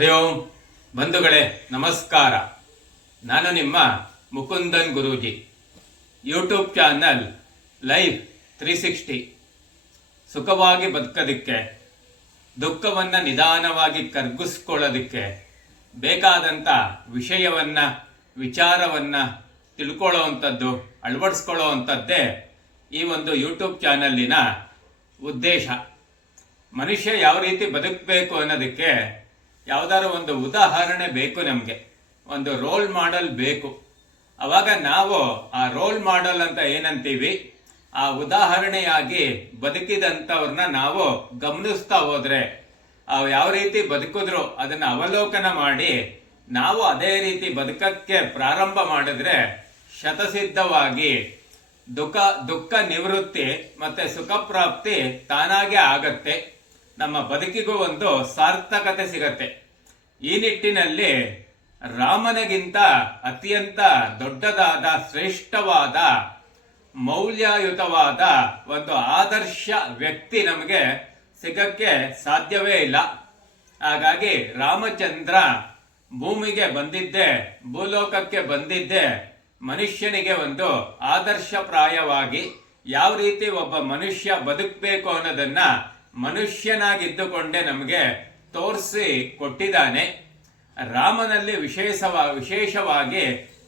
ಹರಿ ಬಂಧುಗಳೇ, ನಮಸ್ಕಾರ. ನಾನು ನಿಮ್ಮ Mukundan Guruji. YouTube channel live three sixty ಸುಖವಾಗಿ ಬದುಕೋದಕ್ಕೆ, ದುಃಖವನ್ನು ನಿಧಾನವಾಗಿ ಕರ್ಗಿಸ್ಕೊಳ್ಳೋದಕ್ಕೆ ಬೇಕಾದಂಥ ವಿಷಯವನ್ನು, ವಿಚಾರವನ್ನು ತಿಳ್ಕೊಳ್ಳೋವಂಥದ್ದು ಅಳವಡಿಸ್ಕೊಳ್ಳೋವಂಥದ್ದೇ ಈ ಒಂದು ಯೂಟ್ಯೂಬ್ ಚಾನಲ್ಲಿನ ಉದ್ದೇಶ. ಮನುಷ್ಯ ಯಾವ ರೀತಿ ಬದುಕಬೇಕು ಅನ್ನೋದಕ್ಕೆ ಯಾವ್ದಾದ್ರು ಒಂದು ಉದಾಹರಣೆ ಬೇಕು ನಮಗೆ. ಒಂದು ರೋಲ್ ಮಾಡೆಲ್ ಬೇಕು. ಅವಾಗ ನಾವು ಆ ರೋಲ್ ಮಾಡೆಲ್ ಅಂತ ಏನಂತೀವಿ? ಆ ಉದಾಹರಣೆಯಾಗಿ ಬದುಕಿದಂಥವ್ರನ್ನ ನಾವು ಗಮನಿಸ್ತಾ ಹೋದ್ರೆ, ಅವು ಯಾವ ರೀತಿ ಬದುಕಿದ್ರು ಅದನ್ನ ಅವಲೋಕನ ಮಾಡಿ, ನಾವು ಅದೇ ರೀತಿ ಬದುಕಕ್ಕೆ ಪ್ರಾರಂಭ ಮಾಡಿದ್ರೆ ಶತಸಿದ್ಧವಾಗಿ ದುಃಖ ದುಃಖ ನಿವೃತ್ತಿ ಮತ್ತೆ ಸುಖ ಪ್ರಾಪ್ತಿ ತಾನಾಗೆ ಆಗತ್ತೆ. ನಮ್ಮ ಬದುಕಿಗೂ ಒಂದು ಸಾರ್ಥಕತೆ ಸಿಗತ್ತೆ. ಈ ನಿಟ್ಟಿನಲ್ಲಿ ರಾಮನಿಗಿಂತ ಅತ್ಯಂತ ದೊಡ್ಡದಾದ, ಶ್ರೇಷ್ಠವಾದ, ಮೌಲ್ಯಯುತವಾದ ಒಂದು ಆದರ್ಶ ವ್ಯಕ್ತಿ ನಮಗೆ ಸಿಗಕ್ಕೆ ಸಾಧ್ಯವೇ ಇಲ್ಲ. ಹಾಗಾಗಿ ರಾಮಚಂದ್ರ ಭೂಮಿಗೆ ಬಂದಿದ್ದೆ, ಭೂಲೋಕಕ್ಕೆ ಬಂದಿದ್ದೆ, ಮನುಷ್ಯನಿಗೆ ಒಂದು ಆದರ್ಶಪ್ರಾಯವಾಗಿ ಯಾವ ರೀತಿ ಒಬ್ಬ ಮನುಷ್ಯ ಬದುಕಬೇಕು ಅನ್ನೋದನ್ನ ಮನುಷ್ಯನಾಗಿದ್ದುಕೊಂಡೇ ನಮಗೆ ತೋರಿಸಿ ಕೊಟ್ಟಿದ್ದಾನೆ. ರಾಮನಲ್ಲಿ ವಿಶೇಷವ, ವಿಶೇಷವಾಗಿ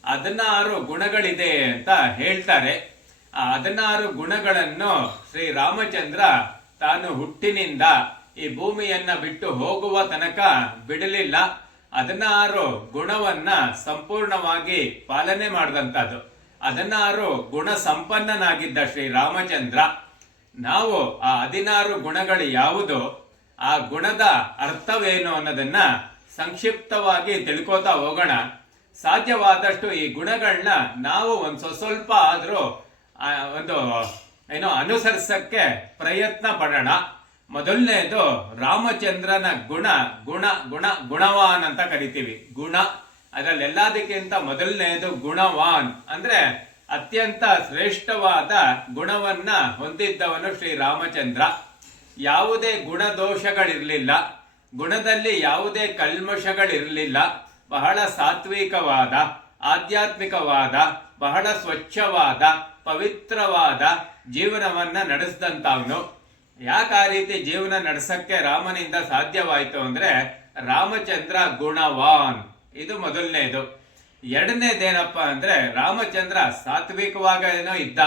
ಹದಿನಾರು ಗುಣಗಳಿದೆ ಅಂತ ಹೇಳ್ತಾರೆ. ಆ ಹದಿನಾರು ಗುಣಗಳನ್ನು ಶ್ರೀ ರಾಮಚಂದ್ರ ತಾನು ಹುಟ್ಟಿನಿಂದ ಈ ಭೂಮಿಯನ್ನ ಬಿಟ್ಟು ಹೋಗುವ ತನಕ ಬಿಡಲಿಲ್ಲ. ಹದಿನಾರು ಗುಣವನ್ನ ಸಂಪೂರ್ಣವಾಗಿ ಪಾಲನೆ ಮಾಡಿದಂಥದ್ದು ಹದಿನಾರು ಗುಣ ಸಂಪನ್ನನಾಗಿದ್ದ ಶ್ರೀ ರಾಮಚಂದ್ರ. ನಾವು ಆ ಹದಿನಾರು ಗುಣಗಳು ಯಾವುದು ಆ ಗುಣದ ಅರ್ಥವೇನು ಅನ್ನೋದನ್ನ ಸಂಕ್ಷಿಪ್ತವಾಗಿ ತಿಳ್ಕೋತಾ ಹೋಗೋಣ. ಸಾಧ್ಯವಾದಷ್ಟು ಈ ಗುಣಗಳನ್ನ ನಾವು ಒಂದು ಸ್ವಸ್ವಲ್ಪ ಆದ್ರೂ ಆ, ಒಂದು ಏನೋ ಅನುಸರಿಸಕ್ಕೆ ಪ್ರಯತ್ನ ಪಡೋಣ. ಮೊದಲನೇದು ರಾಮಚಂದ್ರನ ಗುಣ ಗುಣ ಗುಣ ಗುಣವಾನ್ ಅಂತ ಕರಿತೀವಿ. ಗುಣ ಅದರಲ್ಲೆಲ್ಲದಕ್ಕಿಂತ ಮೊದಲನೇದು ಗುಣವಾನ್. ಅಂದ್ರೆ ಅತ್ಯಂತ ಶ್ರೇಷ್ಠವಾದ ಗುಣವನ್ನ ಹೊಂದಿದ್ದವನು ಶ್ರೀರಾಮಚಂದ್ರ ಯಾವುದೇ ಗುಣದೋಷಗಳಿರಲಿಲ್ಲ. ಗುಣದಲ್ಲಿ ಯಾವುದೇ ಕಲ್ಮಶಗಳಿರಲಿಲ್ಲ. ಬಹಳ ಸಾತ್ವಿಕವಾದ, ಆಧ್ಯಾತ್ಮಿಕವಾದ, ಬಹಳ ಸ್ವಚ್ಛವಾದ, ಪವಿತ್ರವಾದ ಜೀವನವನ್ನ ನಡೆಸಿದಂತವನು ಯಾಕೆ ಆ ರೀತಿ ಜೀವನ ನಡೆಸಕ್ಕೆ ರಾಮನಿಂದ ಸಾಧ್ಯವಾಯಿತು ಅಂದ್ರೆ ರಾಮಚಂದ್ರ ಗುಣವಾನ್. ಇದು ಮೊದಲನೇದು. ಎರಡನೇದೇನಪ್ಪ ಅಂದ್ರೆ ರಾಮಚಂದ್ರ ಸಾತ್ವಿಕವಾಗೇನೋ ಇದ್ದ.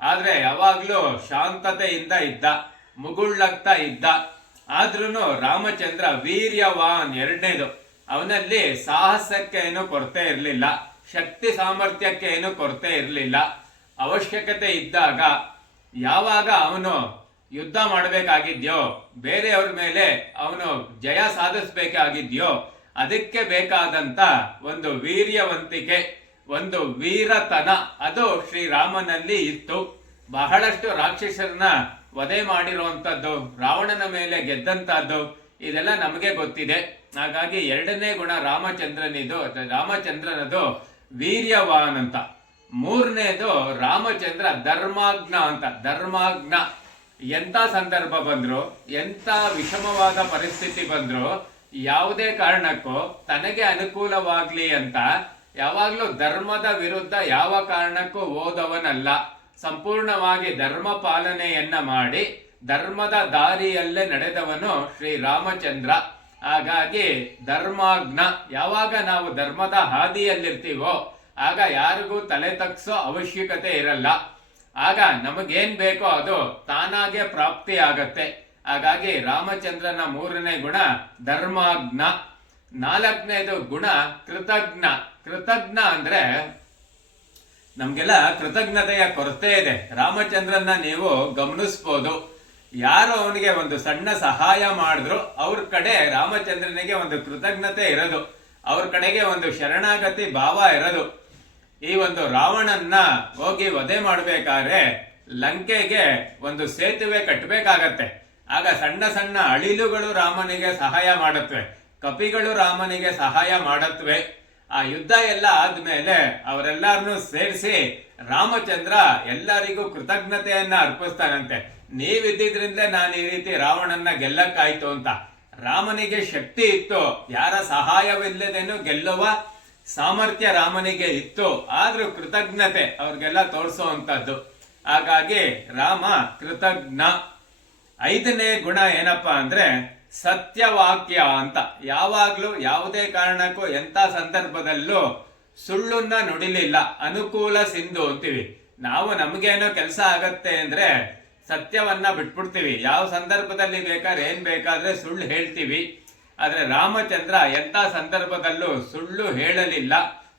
ಆದರೆ ಯಾವಾಗಲೂ ಶಾಂತತೆಯಿಂದ ಇದ್ದ ಮುಗುಳ್ಳಗ್ತಾ ಇದ್ದ. ಆದ್ರೂ ರಾಮಚಂದ್ರ ವೀರ್ಯವಾನ್ ಎರಡನೇದು. ಅವನಲ್ಲಿ ಸಾಹಸಕ್ಕೆ ಏನು ಕೊರತೆ ಇರಲಿಲ್ಲ, ಶಕ್ತಿ ಸಾಮರ್ಥ್ಯಕ್ಕೆ ಏನು ಕೊರತೆ ಇರಲಿಲ್ಲ. ಅವಶ್ಯಕತೆ ಇದ್ದಾಗ ಯಾವಾಗ ಅವನು ಯುದ್ಧ ಮಾಡಬೇಕಾಗಿದ್ಯೋ, ಬೇರೆಯವ್ರ ಮೇಲೆ ಅವನು ಜಯ ಸಾಧಿಸ್ಬೇಕಾಗಿದ್ಯೋ ಅದಕ್ಕೆ ಬೇಕಾದಂತ ಒಂದು ವೀರ್ಯವಂತಿಕೆ, ಒಂದು ವೀರತನ. ಅದು ಶ್ರೀರಾಮನಲ್ಲಿ ಇತ್ತು. ಬಹಳಷ್ಟು ರಾಕ್ಷಸರನ್ನ ವಧೆ ಮಾಡಿರುವಂತದ್ದು, ರಾವಣನ ಮೇಲೆ ಗೆದ್ದಂತಹದ್ದು, ಇದೆಲ್ಲ ನಮಗೆ ಗೊತ್ತಿದೆ. ಹಾಗಾಗಿ ಎರಡನೇ ಗುಣ ರಾಮಚಂದ್ರನಿದು ರಾಮಚಂದ್ರನದು ವೀರ್ಯವಾನ್ ಅಂತ. ಮೂರನೇದು ರಾಮಚಂದ್ರ ಧರ್ಮಾಜ್ಞ ಅಂತ ಧರ್ಮಾಜ್ಞ ಎಂತ ಸಂದರ್ಭ ಬಂದ್ರು, ಎಂತ ವಿಷಮವಾದ ಪರಿಸ್ಥಿತಿ ಬಂದ್ರು ಯಾವುದೇ ಕಾರಣಕ್ಕೂ ತನಗೆ ಅನುಕೂಲವಾಗ್ಲಿ ಅಂತ ಯಾವಾಗ್ಲೂ ಧರ್ಮದ ವಿರುದ್ಧ ಯಾವ ಕಾರಣಕ್ಕೂ ಓದವನಲ್ಲ. ಸಂಪೂರ್ಣವಾಗಿ ಧರ್ಮ ಪಾಲನೆಯನ್ನ ಮಾಡಿ ಧರ್ಮದ ದಾರಿಯಲ್ಲೇ ನಡೆದವನು ಶ್ರೀ ರಾಮಚಂದ್ರ. ಹಾಗಾಗಿ ಧರ್ಮಾಜ್ಞ, ಯಾವಾಗ ನಾವು ಧರ್ಮದ ಹಾದಿಯಲ್ಲಿರ್ತೀವೋ, ಆಗ ಯಾರಿಗೂ ತಲೆ ತಗ್ಸೋ ಅವಶ್ಯಕತೆ ಇರಲ್ಲ. ಆಗ ನಮಗೇನ್ ಬೇಕೋ ಅದು ತಾನಾಗೆ ಪ್ರಾಪ್ತಿ ಆಗತ್ತೆ ಹಾಗಾಗಿ ರಾಮಚಂದ್ರನ ಮೂರನೇ ಗುಣ ಧರ್ಮಾಜ್ಞ. ನಾಲ್ಕನೇದು ಗುಣ ಕೃತಜ್ಞ. ಕೃತಜ್ಞ ಅಂದ್ರೆ ನಮ್ಗೆಲ್ಲ ಕೃತಜ್ಞತೆಯ ಕೊರತೆ ಇದೆ. ರಾಮಚಂದ್ರನ್ನ ನೀವು ಗಮನಿಸ್ಬೋದು. ಯಾರು ಅವನಿಗೆ ಒಂದು ಸಣ್ಣ ಸಹಾಯ ಮಾಡಿದ್ರು, ಅವ್ರ ಕಡೆ ರಾಮಚಂದ್ರನಿಗೆ ಒಂದು ಕೃತಜ್ಞತೆ ಇರೋದು. ಅವ್ರ ಕಡೆಗೆ ಒಂದು ಶರಣಾಗತಿ ಭಾವ ಇರೋದು. ಈ ಒಂದು ರಾವಣನ್ನ ಹೋಗಿ ವಧೆ ಮಾಡಬೇಕಾದ್ರೆ ಲಂಕೆಗೆ ಒಂದು ಸೇತುವೆ ಕಟ್ಟಬೇಕಾಗತ್ತೆ ಆಗ ಸಣ್ಣ ಸಣ್ಣ ಅಳಿಲುಗಳು ರಾಮನಿಗೆ ಸಹಾಯ ಮಾಡತ್ವೆ ಕಪಿಗಳು ರಾಮನಿಗೆ ಸಹಾಯ ಮಾಡತ್ವೆ ಆ ಯುದ್ಧ ಎಲ್ಲ ಆದ್ಮೇಲೆ ಅವರೆಲ್ಲರನ್ನು ಸೇರಿಸಿ ರಾಮಚಂದ್ರ ಎಲ್ಲರಿಗೂ ಕೃತಜ್ಞತೆಯನ್ನ ಅರ್ಪಿಸ್ತಾನಂತೆ. ನೀವಿದ್ದಿದ್ರಿಂದಲೇ ನಾನು ಈ ರೀತಿ ರಾವಣನ್ನ ಗೆಲ್ಲಕ್ಕಾಯ್ತು ಅಂತ. ರಾಮನಿಗೆ ಶಕ್ತಿ ಇತ್ತು. ಯಾರ ಸಹಾಯವಿಲ್ಲದೇನು ಗೆಲ್ಲುವ ಸಾಮರ್ಥ್ಯ ರಾಮನಿಗೆ ಇತ್ತು. ಆದ್ರೂ ಕೃತಜ್ಞತೆ ಅವ್ರಿಗೆಲ್ಲ ತೋರಿಸುವಂತದ್ದು ಹಾಗಾಗಿ ರಾಮ ಕೃತಜ್ಞ. ಐದನೇ ಗುಣ ಏನಪ್ಪಾ ಅಂದ್ರೆ ಸತ್ಯವಾಕ್ಯ ಅಂತ. ಯಾವಾಗಲೂ ಯಾವುದೇ ಕಾರಣಕ್ಕೂ ಎಂತ ಸಂದರ್ಭದಲ್ಲೂ ಸುಳ್ಳನ್ನ ನುಡಿಲಿಲ್ಲ. ಅನುಕೂಲ ಸಿಂಧು ಅಂತೀವಿ. ನಾವು ನಮಗೇನೋ ಕೆಲಸ ಆಗತ್ತೆ ಅಂದ್ರೆ ಸತ್ಯವನ್ನ ಬಿಟ್ಬಿಡ್ತೀವಿ. ಯಾವ ಸಂದರ್ಭದಲ್ಲಿ ಬೇಕಾದ್ರೆ ಏನ್ ಬೇಕಾದ್ರೆ ಸುಳ್ಳು ಹೇಳ್ತೀವಿ. ಆದರೆ ರಾಮಚಂದ್ರ ಎಂತ ಸಂದರ್ಭದಲ್ಲೂ ಸುಳ್ಳು ಹೇಳಲಿಲ್ಲ.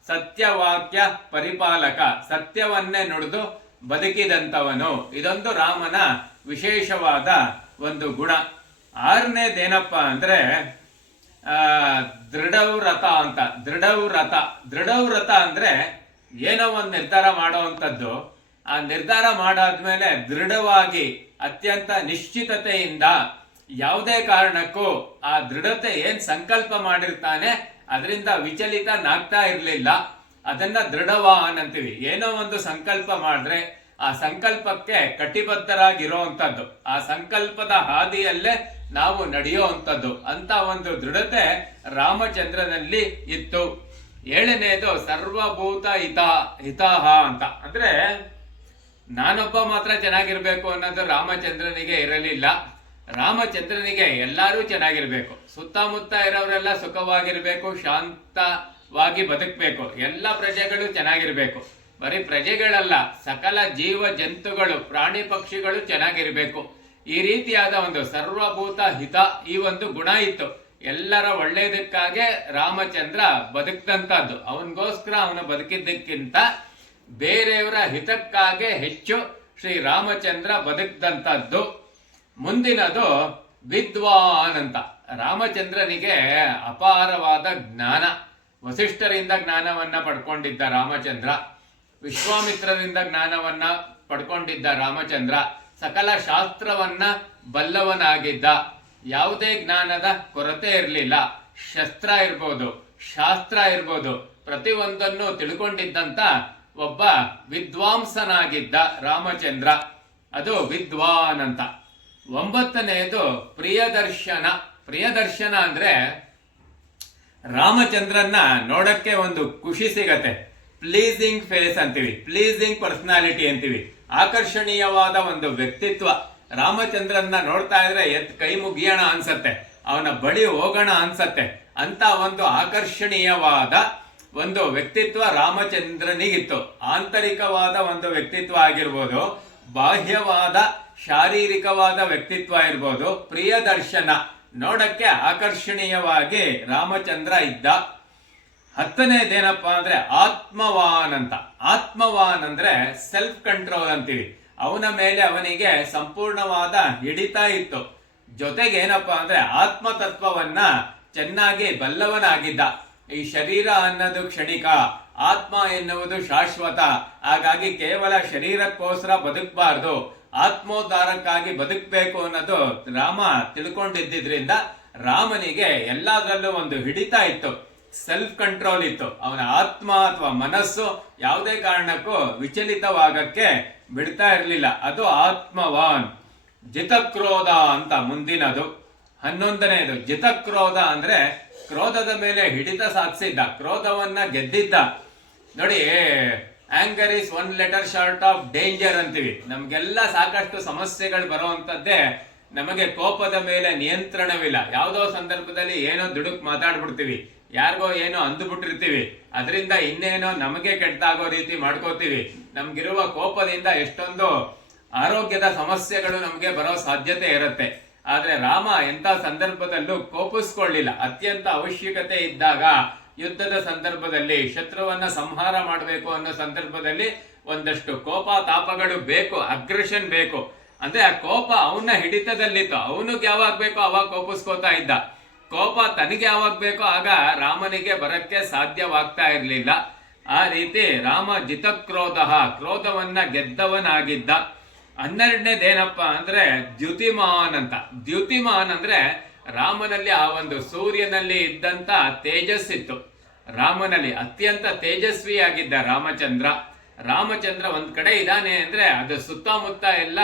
ಸತ್ಯವಾಕ್ಯ ಪರಿಪಾಲಕ. ಸತ್ಯವನ್ನೇ ನುಡಿದು ಬದುಕಿದಂತವನು ಇದೊಂದು ರಾಮನ ವಿಶೇಷವಾದ ಒಂದು ಗುಣ. ಆರನೇದೇನಪ್ಪ ಅಂದರೆ ದೃಢವ್ರತ ಅಂತ. ದೃಢವ್ರತ. ದೃಢವ್ರತ ಅಂದರೆ ಏನೋ ಒಂದು ನಿರ್ಧಾರ ಮಾಡುವಂಥದ್ದು. ಆ ನಿರ್ಧಾರ ಮಾಡಾದ್ಮೇಲೆ ದೃಢವಾಗಿ, ಅತ್ಯಂತ ನಿಶ್ಚಿತತೆಯಿಂದ ಯಾವುದೇ ಕಾರಣಕ್ಕೂ ಆ ದೃಢತೆ ಏನು ಸಂಕಲ್ಪ ಮಾಡಿರ್ತಾನೆ, ಅದರಿಂದ ವಿಚಲಿತನಾಗ್ತಾ ಇರ್ಲಿಲ್ಲ. ಅದನ್ನ ದೃಢವಾನ್ ಅಂತೀವಿ ಏನೋ ಒಂದು ಸಂಕಲ್ಪ ಮಾಡಿದ್ರೆ ಆ ಸಂಕಲ್ಪಕ್ಕೆ ಕಟಿಬದ್ಧರಾಗಿರೋವಂಥದ್ದು ಆ ಸಂಕಲ್ಪದ ಹಾದಿಯಲ್ಲೇ ನಾವು ನಡೆಯುವಂಥದ್ದು ಅಂತ ಒಂದು ದೃಢತೆ ರಾಮಚಂದ್ರನಲ್ಲಿ ಇತ್ತು. ಏಳನೇದು ಸರ್ವಭೂತ ಹಿತ, ಹಿತಾಹ ಅಂತ. ಅಂದ್ರೆ ನಾನೊಬ್ಬ ಮಾತ್ರ ಚೆನ್ನಾಗಿರ್ಬೇಕು ಅನ್ನೋದು ರಾಮಚಂದ್ರನಿಗೆ ಇರಲಿಲ್ಲ. ರಾಮಚಂದ್ರನಿಗೆ ಎಲ್ಲರೂ ಚೆನ್ನಾಗಿರ್ಬೇಕು. ಸುತ್ತಮುತ್ತ ಇರೋರೆಲ್ಲ ಸುಖವಾಗಿರ್ಬೇಕು ಶಾಂತವಾಗಿ ಬದುಕಬೇಕು. ಎಲ್ಲ ಪ್ರಜೆಗಳು ಚೆನ್ನಾಗಿರಬೇಕು. ಬರೀ ಪ್ರಜೆಗಳಲ್ಲ, ಸಕಲ ಜೀವ ಜಂತುಗಳು, ಪ್ರಾಣಿ ಪಕ್ಷಿಗಳು ಚೆನ್ನಾಗಿರಬೇಕು. ಈ ರೀತಿಯಾದ ಒಂದು ಸರ್ವಭೂತ ಹಿತ ಈ ಒಂದು ಗುಣ ಇತ್ತು. ಎಲ್ಲರ ಒಳ್ಳೆಯದಕ್ಕಾಗೆ ರಾಮಚಂದ್ರ ಬದುಕಿದಂಥದ್ದು ಅವನಿಗೋಸ್ಕರ ಅವನು ಬದುಕಿದ್ದಕ್ಕಿಂತ ಬೇರೆಯವರ ಹಿತಕ್ಕಾಗೆ ಹೆಚ್ಚು ಶ್ರೀ ರಾಮಚಂದ್ರ ಬದುಕಿದಂಥದ್ದು ಮುಂದಿನದು ವಿದ್ವಾನ್ ಅಂತ. ರಾಮಚಂದ್ರನಿಗೆ ಅಪಾರವಾದ ಜ್ಞಾನ. ವಸಿಷ್ಠರಿಂದ ಜ್ಞಾನವನ್ನ ಪಡ್ಕೊಂಡಿದ್ದ ರಾಮಚಂದ್ರ, ವಿಶ್ವಾಮಿತ್ರರಿಂದ ಜ್ಞಾನವನ್ನ ಪಡ್ಕೊಂಡಿದ್ದ ರಾಮಚಂದ್ರ, ಸಕಲ ಶಾಸ್ತ್ರವನ್ನ ಬಲ್ಲವನಾಗಿದ್ದ. ಯಾವುದೇ ಜ್ಞಾನದ ಕೊರತೆ ಇರಲಿಲ್ಲ. ಶಸ್ತ್ರ ಇರ್ಬೋದು, ಶಾಸ್ತ್ರ ಇರ್ಬೋದು, ಪ್ರತಿಯೊಂದನ್ನು ತಿಳ್ಕೊಂಡಿದ್ದಂತ ಒಬ್ಬ ವಿದ್ವಾಂಸನಾಗಿದ್ದ ರಾಮಚಂದ್ರ. ಅದು ವಿದ್ವಾನ್ ಅಂತ. ಒಂಬತ್ತನೆಯದು ಪ್ರಿಯದರ್ಶನ. ಪ್ರಿಯದರ್ಶನ ಅಂದ್ರೆ ರಾಮಚಂದ್ರನ್ನ ನೋಡಕ್ಕೆ ಒಂದು ಖುಷಿ ಸಿಗತ್ತೆ. ಪ್ಲೀಸಿಂಗ್ ಫೇಸ್ ಅಂತೀವಿ. ಪ್ಲೀಸಿಂಗ್ ಪರ್ಸನಾಲಿಟಿ ಅಂತೀವಿ. ಆಕರ್ಷಣೀಯವಾದ ಒಂದು ವ್ಯಕ್ತಿತ್ವ. ರಾಮಚಂದ್ರನ್ನ ನೋಡ್ತಾ ಇದ್ರೆ ಎತ್ ಕೈ ಮುಗಿಯೋಣ ಅನ್ಸತ್ತೆ. ಅವನ ಬಳಿ ಹೋಗೋಣ ಅನ್ಸತ್ತೆ. ಅಂತ ಒಂದು ಆಕರ್ಷಣೀಯವಾದ ಒಂದು ವ್ಯಕ್ತಿತ್ವ ರಾಮಚಂದ್ರನಿಗಿತ್ತು. ಆಂತರಿಕವಾದ ಒಂದು ವ್ಯಕ್ತಿತ್ವ ಆಗಿರ್ಬೋದು, ಬಾಹ್ಯವಾದ, ಶಾರೀರಿಕವಾದ ವ್ಯಕ್ತಿತ್ವ ಇರ್ಬೋದು, ಪ್ರಿಯದರ್ಶನ. ನೋಡಕ್ಕೆ ಆಕರ್ಷಣೀಯವಾಗಿ ರಾಮಚಂದ್ರ ಇದ್ದ. ಹತ್ತನೇದೇನಪ್ಪ ಅಂದ್ರೆ ಆತ್ಮವಾನ್ ಅಂತ. ಆತ್ಮವಾನ್ ಅಂದ್ರೆ ಸೆಲ್ಫ್ ಕಂಟ್ರೋಲ್ ಅಂತೀವಿ. ಅವನ ಮೇಲೆ ಅವನಿಗೆ ಸಂಪೂರ್ಣವಾದ ಹಿಡಿತ ಇತ್ತು. ಜೊತೆಗೆ ಏನಪ್ಪ ಅಂದ್ರೆ ಆತ್ಮತತ್ವವನ್ನ ಚೆನ್ನಾಗಿ ಬಲ್ಲವನಾಗಿದ್ದ. ಈ ಶರೀರ ಅನ್ನೋದು ಕ್ಷಣಿಕ, ಆತ್ಮ ಎನ್ನುವುದು ಶಾಶ್ವತ. ಹಾಗಾಗಿ ಕೇವಲ ಶರೀರಕ್ಕೋಸ್ಕರ ಬದುಕಬಾರ್ದು. ಆತ್ಮೋದ್ಧಾರಕ್ಕಾಗಿ ಬದುಕಬೇಕು ಅನ್ನೋದು ರಾಮ ತಿಳ್ಕೊಂಡಿದ್ದರಿಂದ ರಾಮನಿಗೆ ಎಲ್ಲದರಲ್ಲೂ ಒಂದು ಹಿಡಿತ ಇತ್ತು ಸೆಲ್ಫ್ ಕಂಟ್ರೋಲ್ ಇತ್ತು. ಅವನ ಆತ್ಮ ಅಥವಾ ಮನಸ್ಸು ಯಾವುದೇ ಕಾರಣಕ್ಕೂ ವಿಚಲಿತವಾಗಕ್ಕೆ ಬಿಡ್ತಾ ಇರಲಿಲ್ಲ. ಅದು ಆತ್ಮವಾನ್. ಜಿತಕ್ರೋಧ ಅಂತ ಮುಂದಿನದು. ಹನ್ನೊಂದನೆಯದು, ಜಿತಕ್ರೋಧ ಅಂದ್ರೆ ಕ್ರೋಧದ ಮೇಲೆ ಹಿಡಿತ ಸಾಧಿಸಿದ್ದ, ಕ್ರೋಧವನ್ನ ಗೆದ್ದಿದ್ದ. ನೋಡಿ anger is one letter short of danger ಅಂತೀವಿ. ನಮಗೆಲ್ಲ ಸಾಕಷ್ಟು ಸಮಸ್ಯೆಗಳು ಬರುವಂತದ್ದೇ ನಮಗೆ ಕೋಪದ ಮೇಲೆ ನಿಯಂತ್ರಣವಿಲ್ಲ. ಯಾವುದೋ ಸಂದರ್ಭದಲ್ಲಿ ಏನೋ ದುಡುಕ್ ಮಾತಾಡ್ಬಿಡ್ತೀವಿ. ಯಾರಿಗೋ ಏನೋ ಅಂದುಬಿಟ್ಟಿರ್ತೀವಿ. ಅದರಿಂದ ಇನ್ನೇನೋ ನಮಗೆ ಕೆಟ್ಟದಾಗೋ ರೀತಿ ಮಾಡ್ಕೋತೀವಿ. ನಮಗಿರುವ ಕೋಪದಿಂದ ಎಷ್ಟೊಂದು ಆರೋಗ್ಯದ ಸಮಸ್ಯೆಗಳು ನಮಗೆ ಬರೋ ಸಾಧ್ಯತೆ ಇರುತ್ತೆ. ಆದರೆ ರಾಮ ಎಂತ ಸಂದರ್ಭದಲ್ಲೂ ಕೋಪಿಸ್ಕೊಳ್ಳಿಲ್ಲ. ಅತ್ಯಂತ ಅವಶ್ಯಕತೆ ಇದ್ದಾಗ ಯುದ್ಧದ ಸಂದರ್ಭದಲ್ಲಿ ಶತ್ರುವನ್ನ ಸಂಹಾರ ಮಾಡಬೇಕು ಅನ್ನೋ ಸಂದರ್ಭದಲ್ಲಿ ಒಂದಷ್ಟು ಕೋಪ, ತಾಪಗಳು ಬೇಕು ಅಗ್ರೆಷನ್ ಬೇಕು. ಅಂದ್ರೆ ಆ ಕೋಪ ಅವನ ಹಿಡಿತದಲ್ಲಿತ್ತು. ಅವನಿಗೆ ಯಾವಾಗ ಬೇಕೋ ಅವಾಗ ಕೋಪಿಸ್ಕೋತಾ ಇದ್ದ. ಕೋಪ ತನಗೆ ಯಾವಾಗ ಬೇಕೋ ಆಗ ರಾಮನಿಗೆ ಬರಕ್ಕೆ ಸಾಧ್ಯವಾಗ್ತಾ ಇರಲಿಲ್ಲ. ಆ ರೀತಿ ರಾಮ ಜಿತಕ್ರೋಧ ಕ್ರೋಧವನ್ನ ಗೆದ್ದವನಾಗಿದ್ದ. ಹನ್ನೆರಡನೇದೇನಪ್ಪ ಅಂದ್ರೆ ದ್ಯುತಿಮಾನ್ ಅಂತ. ದ್ಯುತಿಮಾನ್ ಅಂದ್ರೆ ರಾಮನಲ್ಲಿ ಆ ಒಂದು ಸೂರ್ಯನಲ್ಲಿ ಇದ್ದಂತ ತೇಜಸ್ಸಿತ್ತು. ರಾಮನಲ್ಲಿ ಅತ್ಯಂತ ತೇಜಸ್ವಿಯಾಗಿದ್ದ ರಾಮಚಂದ್ರ. ರಾಮಚಂದ್ರ ಒಂದ್ ಕಡೆ ಇದ್ದಾನೆ ಅಂದ್ರೆ ಅದು ಸುತ್ತಮುತ್ತ ಎಲ್ಲ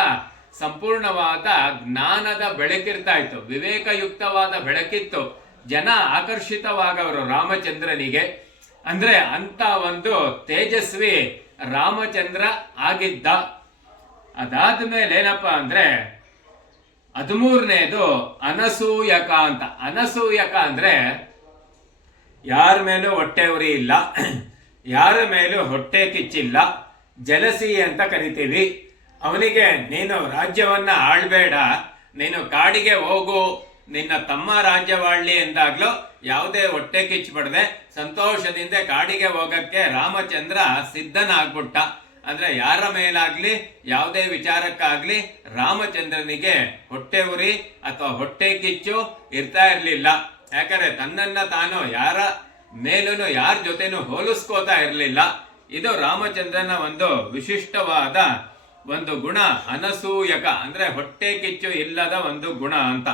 ಸಂಪೂರ್ಣವಾದ ಜ್ಞಾನದ ಬೆಳಕಿರ್ತಾ ಇತ್ತು. ವಿವೇಕಯುಕ್ತವಾದ ಬೆಳಕಿತ್ತು. ಜನ ಆಕರ್ಷಿತವಾಗವರು ರಾಮಚಂದ್ರನಿಗೆ. ಅಂದ್ರೆ ಅಂತ ಒಂದು ತೇಜಸ್ವಿ ರಾಮಚಂದ್ರ ಆಗಿದ್ದ. ಅದಾದ ಮೇಲೆ ಏನಪ್ಪಾ ಅಂದ್ರೆ ಹದಿಮೂರನೇದು ಅನಸೂಯಕ ಅಂತ. ಅನಸೂಯಕ ಅಂದ್ರೆ ಯಾರ ಮೇಲೂ ಹೊಟ್ಟೆ ಉರಿ ಇಲ್ಲ, ಯಾರ ಮೇಲೂ ಹೊಟ್ಟೆ ಕಿಚ್ಚಿಲ್ಲ, ಜಲಸಿ ಅಂತ ಕರಿತೀವಿ. ಅವನಿಗೆ, ನೀನು ರಾಜ್ಯವನ್ನ ಆಳ್ಬೇಡ, ನೀನು ಕಾಡಿಗೆ ಹೋಗು, ನಿನ್ನ ತಮ್ಮ ರಾಜ್ಯವಾಳ್ಲಿ ಎಂದಾಗ್ಲೂ ಯಾವುದೇ ಹೊಟ್ಟೆ ಕಿಚ್ಚು ಸಂತೋಷದಿಂದ ಕಾಡಿಗೆ ಹೋಗಕ್ಕೆ ರಾಮಚಂದ್ರ ಸಿದ್ಧನಾಗ್ಬಿಟ್ಟ. ಅಂದ್ರೆ ಯಾರ ಮೇಲಾಗ್ಲಿ, ಯಾವುದೇ ವಿಚಾರಕ್ಕಾಗ್ಲಿ ರಾಮಚಂದ್ರನಿಗೆ ಹೊಟ್ಟೆ ಉರಿ ಅಥವಾ ಹೊಟ್ಟೆ ಕಿಚ್ಚು ಇರ್ತಾ ಇರಲಿಲ್ಲ. ಯಾಕಂದ್ರೆ ತನ್ನನ್ನ ತಾನು ಯಾರ ಮೇಲೂ ಯಾರ ಜೊತೆನೂ ಹೋಲಿಸ್ಕೋತಾ ಇರಲಿಲ್ಲ. ಇದು ರಾಮಚಂದ್ರನ ಒಂದು ವಿಶಿಷ್ಟವಾದ ಒಂದು ಗುಣ, ಅನಸೂಯಕ, ಅಂದ್ರೆ ಹೊಟ್ಟೆ ಕಿಚ್ಚು ಇಲ್ಲದ ಒಂದು ಗುಣ ಅಂತ.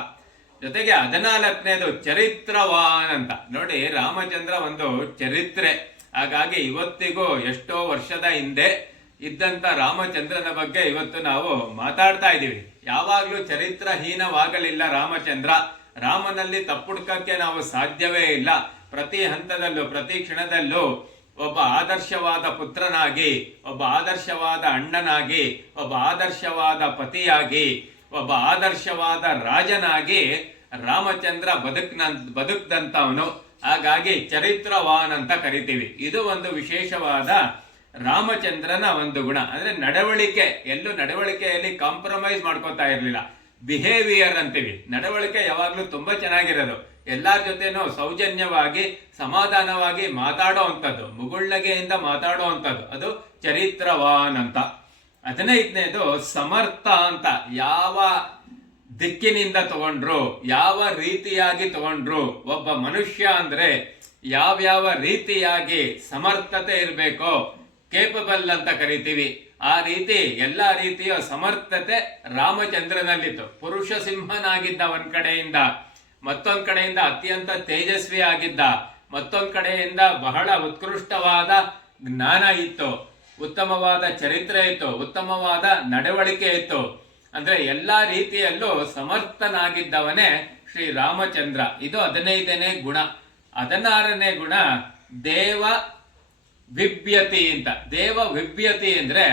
ಜೊತೆಗೆ ಹದಿನಾಲ್ಕನೇದು ಚರಿತ್ರವಾನ್ ಅಂತ. ನೋಡಿ, ರಾಮಚಂದ್ರ ಒಂದು ಚರಿತ್ರೆ. ಹಾಗಾಗಿ ಇವತ್ತಿಗೂ ಎಷ್ಟೋ ವರ್ಷದ ಹಿಂದೆ ಇದ್ದಂತ ರಾಮಚಂದ್ರನ ಬಗ್ಗೆ ಇವತ್ತು ನಾವು ಮಾತಾಡ್ತಾ ಇದ್ದೀವಿ. ಯಾವಾಗಲೂ ಚರಿತ್ರಹೀನವಾಗಲಿಲ್ಲ ರಾಮಚಂದ್ರ. ರಾಮನಲ್ಲಿ ತಪ್ಪುಡ್ಕಕ್ಕೆ ನಾವು ಸಾಧ್ಯವೇ ಇಲ್ಲ. ಪ್ರತಿ ಹಂತದಲ್ಲೂ, ಪ್ರತಿ ಕ್ಷಣದಲ್ಲೂ ಒಬ್ಬ ಆದರ್ಶವಾದ ಪುತ್ರನಾಗಿ, ಒಬ್ಬ ಆದರ್ಶವಾದ ಅಣ್ಣನಾಗಿ, ಒಬ್ಬ ಆದರ್ಶವಾದ ಪತಿಯಾಗಿ, ಒಬ್ಬ ಆದರ್ಶವಾದ ರಾಜನಾಗಿ ರಾಮಚಂದ್ರ ಬದುಕ್ನ ಬದುಕ್ದಂತವನು. ಹಾಗಾಗಿ ಚರಿತ್ರವಾನ್ ಅಂತ ಕರಿತೀವಿ. ಇದು ಒಂದು ವಿಶೇಷವಾದ ರಾಮಚಂದ್ರನ ಒಂದು ಗುಣ. ಅಂದ್ರೆ ನಡವಳಿಕೆ, ಎಲ್ಲೂ ನಡವಳಿಕೆಯಲ್ಲಿ ಕಾಂಪ್ರಮೈಸ್ ಮಾಡ್ಕೋತಾ ಇರಲಿಲ್ಲ. ಬಿಹೇವಿಯರ್ ಅಂತೀವಿ. ನಡವಳಿಕೆ ಯಾವಾಗಲೂ ತುಂಬಾ ಚೆನ್ನಾಗಿರೋದು. ಎಲ್ಲಾರ ಜೊತೆನೂ ಸೌಜನ್ಯವಾಗಿ, ಸಮಾಧಾನವಾಗಿ ಮಾತಾಡೋ ಅಂಥದ್ದು. ಮುಗುಳ್ನಗೆಯಿಂದ ಮಾತಾಡೋ ಅಂಥದ್ದು. ಅದು ಚರಿತ್ರವಾನ್ ಅಂತ. ಹದಿನೈದನೇದು ಸಮರ್ಥ ಅಂತ. ಯಾವ ದಿಕ್ಕಿನಿಂದ ತಗೊಂಡ್ರು, ಯಾವ ರೀತಿಯಾಗಿ ತಗೊಂಡ್ರು, ಒಬ್ಬ ಮನುಷ್ಯ ಅಂದ್ರೆ ಯಾವ್ಯಾವ ರೀತಿಯಾಗಿ ಸಮರ್ಥತೆ ಇರಬೇಕೋ ಕೇಪಬಲ್ ಅಂತ ಕರಿತೀವಿ. ಆ ರೀತಿ ಎಲ್ಲ ರೀತಿಯ ಸಮರ್ಥತೆ ರಾಮಚಂದ್ರನಲ್ಲಿತ್ತು. ಪುರುಷ ಸಿಂಹನಾಗಿದ್ದ ಒಂದ್ ಕಡೆಯಿಂದ, ಮತ್ತೊಂದ್ ಕಡೆಯಿಂದ ಅತ್ಯಂತ ತೇಜಸ್ವಿ ಆಗಿದ್ದ, ಮತ್ತೊಂದ್ ಕಡೆಯಿಂದ ಬಹಳ ಉತ್ಕೃಷ್ಟವಾದ ಜ್ಞಾನ ಇತ್ತು. ಉತ್ತಮವಾದ ಚರಿತ್ರೆ ಇತ್ತು, ಉತ್ತಮವಾದ ನಡವಳಿಕೆ ಇತ್ತು. ಅಂದ್ರೆ ಎಲ್ಲಾ ರೀತಿಯಲ್ಲೂ ಸಮರ್ಥನಾಗಿದ್ದವನೇ ಶ್ರೀ ರಾಮಚಂದ್ರ. ಇದು ಹದಿನೈದನೇ ಗುಣ. ಹದಿನಾರನೇ ಗುಣ, ದೇವ ವಿಭ್ಯತಿ ಅಂತ. ದೇವ ವಿಭ್ಯತಿ ಅಂದ್ರೆ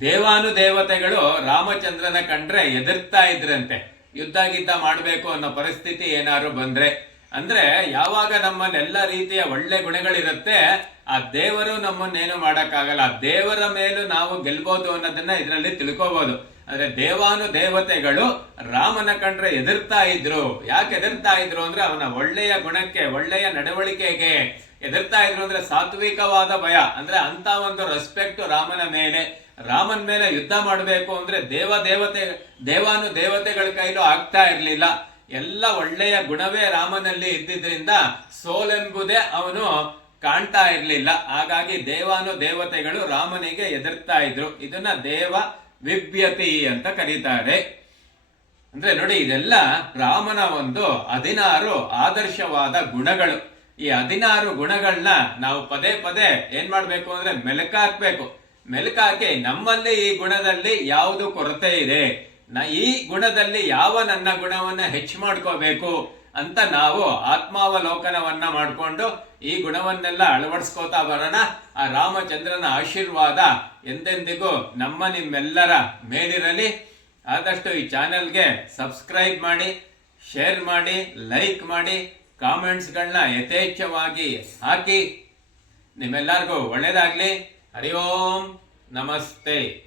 ದೇವಾನು ದೇವತೆಗಳು ರಾಮಚಂದ್ರನ ಕಂಡ್ರೆ ಎದುರ್ತಾ ಇದ್ರಂತೆ. ಯುದ್ಧ ಗಿದ್ದ ಮಾಡಬೇಕು ಅನ್ನೋ ಪರಿಸ್ಥಿತಿ ಏನಾದ್ರು ಬಂದ್ರೆ. ಅಂದ್ರೆ ಯಾವಾಗ ನಮ್ಮನ್ನೆಲ್ಲ ರೀತಿಯ ಒಳ್ಳೆ ಗುಣಗಳಿರುತ್ತೆ, ಆ ದೇವರು ನಮ್ಮನ್ನೇನು ಮಾಡೋಕ್ಕಾಗಲ್ಲ. ಆ ದೇವರ ಮೇಲೂ ನಾವು ಗೆಲ್ಬೋದು ಅನ್ನೋದನ್ನ ಇದರಲ್ಲಿ ತಿಳ್ಕೋಬಹುದು ಅಂದ್ರೆ ದೇವಾನು ದೇವತೆಗಳು ರಾಮನ ಕಂಡ್ರೆ ಎದುರ್ತಾ ಇದ್ರು. ಯಾಕೆ ಎದುರ್ತಾ ಇದ್ರು ಅಂದ್ರೆ ಅವನ ಒಳ್ಳೆಯ ಗುಣಕ್ಕೆ, ಒಳ್ಳೆಯ ನಡವಳಿಕೆಗೆ. ಎದುರ್ತಾ ಇದ್ರು ಅಂದ್ರೆ ಸಾತ್ವಿಕವಾದ ಭಯ. ಅಂದ್ರೆ ಅಂತ ಒಂದು ರೆಸ್ಪೆಕ್ಟ್ ರಾಮನ ಮೇಲೆ. ರಾಮನ್ ಮೇಲೆ ಯುದ್ಧ ಮಾಡಬೇಕು ಅಂದ್ರೆ ದೇವ ದೇವತೆ, ದೇವಾನು ದೇವತೆಗಳ ಕೈಲೂ ಆಗ್ತಾ ಇರಲಿಲ್ಲ. ಎಲ್ಲ ಒಳ್ಳೆಯ ಗುಣವೇ ರಾಮನಲ್ಲಿ ಇದ್ದಿದ್ರಿಂದ ಸೋಲೆಂಬುದೇ ಅವನು ಕಾಣ್ತಾ ಇರಲಿಲ್ಲ. ಹಾಗಾಗಿ ದೇವಾನು ದೇವತೆಗಳು ರಾಮನಿಗೆ ಎದುರ್ತಾ ಇದ್ರು. ಇದನ್ನ ದೇವ ವಿಭ್ಯತಿ ಅಂತ ಕರೀತಾರೆ. ಅಂದ್ರೆ ನೋಡಿ, ಇದೆಲ್ಲ ರಾಮನ ಒಂದು ಹದಿನಾರು ಆದರ್ಶವಾದ ಗುಣಗಳು. ಈ ಹದಿನಾರು ಗುಣಗಳನ್ನ ನಾವು ಪದೇ ಪದೇ ಏನ್ ಮಾಡ್ಬೇಕು ಅಂದ್ರೆ ಮೆಲುಕಾಕ್ಬೇಕು ಮೆಲುಕಾಕಿ ನಮ್ಮಲ್ಲಿ ಈ ಗುಣದಲ್ಲಿ ಯಾವುದು ಕೊರತೆ ಇದೆ? ಈ ಗುಣದಲ್ಲಿ ಯಾವ ನನ್ನ ಗುಣವನ್ನ ಹೆಚ್ಚು ಮಾಡ್ಕೋಬೇಕು ಅಂತ ನಾವು ಆತ್ಮಾವಲೋಕನವನ್ನ ಮಾಡಿಕೊಂಡು ಈ ಗುಣವನ್ನೆಲ್ಲ ಅಳವಡಿಸ್ಕೋತಾ ಬರೋಣ. ಆ ರಾಮಚಂದ್ರನ ಆಶೀರ್ವಾದ ಎಂದೆಂದಿಗೂ ನಮ್ಮ ನಿಮ್ಮೆಲ್ಲರ ಮೇಲಿರಲಿ. ಆದಷ್ಟು ಈ ಚಾನೆಲ್ಗೆ ಸಬ್ಸ್ಕ್ರೈಬ್ ಮಾಡಿ, ಶೇರ್ ಮಾಡಿ, ಲೈಕ್ ಮಾಡಿ. ಕಾಮೆಂಟ್ಸ್ಗಳನ್ನ ಯಥೇಚ್ಛವಾಗಿ ಹಾಕಿ. ನಿಮ್ಮೆಲ್ಲರಿಗೂ ಒಳ್ಳೆಯದಾಗಲಿ ಹರಿ ಓಂ ನಮಸ್ತೆ.